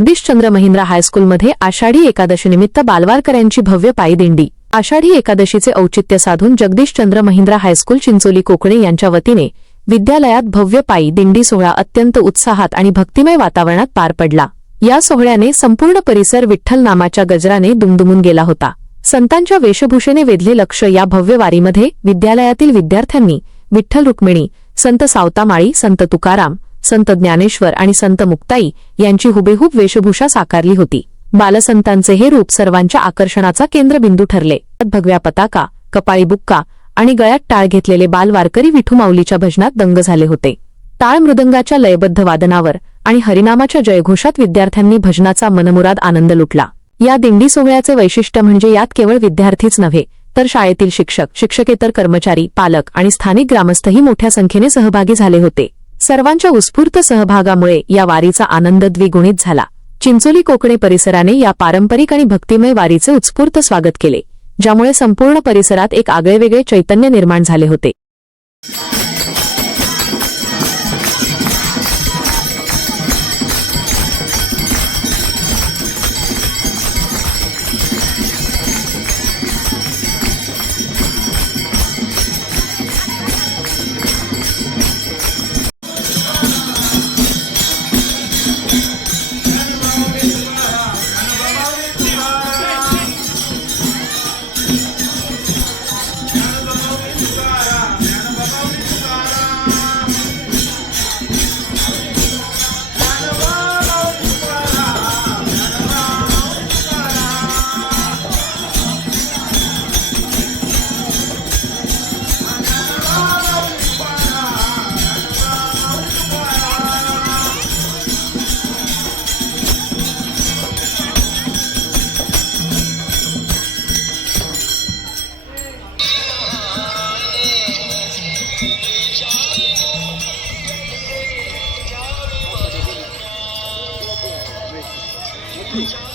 जगदीशचंद्र महिंद्रा हायस्कूलमध्ये आषाढी एकादशीनिमित्त बालवारकऱ्यांची भव्य पायी दिंडी। आषाढी एकादशीचे औचित्य साधून जगदीशचंद्र महिंद्रा हायस्कूल चिंचोली कोकणे यांच्या वतीने विद्यालयात भव्य पायी दिंडी सोहळा अत्यंत उत्साहात आणि भक्तिमय वातावरणात पार पडला। या सोहळ्याने संपूर्ण परिसर विठ्ठल नामाच्या गजराने दुमदुमून गेला होता। संतांच्या वेशभूषेने वेधले लक्ष या भव्य वारीमध्ये विद्यालयातील विद्यार्थ्यांनी विठ्ठल रुक्मिणी, संत सावतामाळी, संत तुकाराम, संत ज्ञानेश्वर आणि संत मुक्ताई यांची हुबेहूब वेशभूषा साकारली होती। बालसंतांचे हे रूप सर्वांच्या आकर्षणाचा केंद्रबिंदू ठरले। भगव्या पताका, कपाळी बुक्का आणि गळ्यात टाळ घेतलेले बाल वारकरी विठू माऊलीच्या भजनात दंग झाले होते। टाळ मृदंगाच्या लयबद्ध वादनावर आणि हरिनामाच्या जयघोषात विद्यार्थ्यांनी भजनाचा मनमुराद आनंद लुटला। या दिंडी सोहळ्याचे वैशिष्ट्य म्हणजे यात केवळ विद्यार्थीच नव्हे तर शाळेतील शिक्षक, शिक्षकेतर कर्मचारी, पालक आणि स्थानिक ग्रामस्थही मोठ्या संख्येने सहभागी झाले होते। सर्वांच्या उत्स्फूर्त सहभागामुळे या वारीचा आनंद द्विगुणित झाला। चिंचोली कोकणे परिसराने या पारंपरिक आणि भक्तिमय वारीचे उत्स्फूर्त स्वागत केले, ज्यामुळे संपूर्ण परिसरात एक आगळेवेगळे चैतन्य निर्माण झाले होते। Please.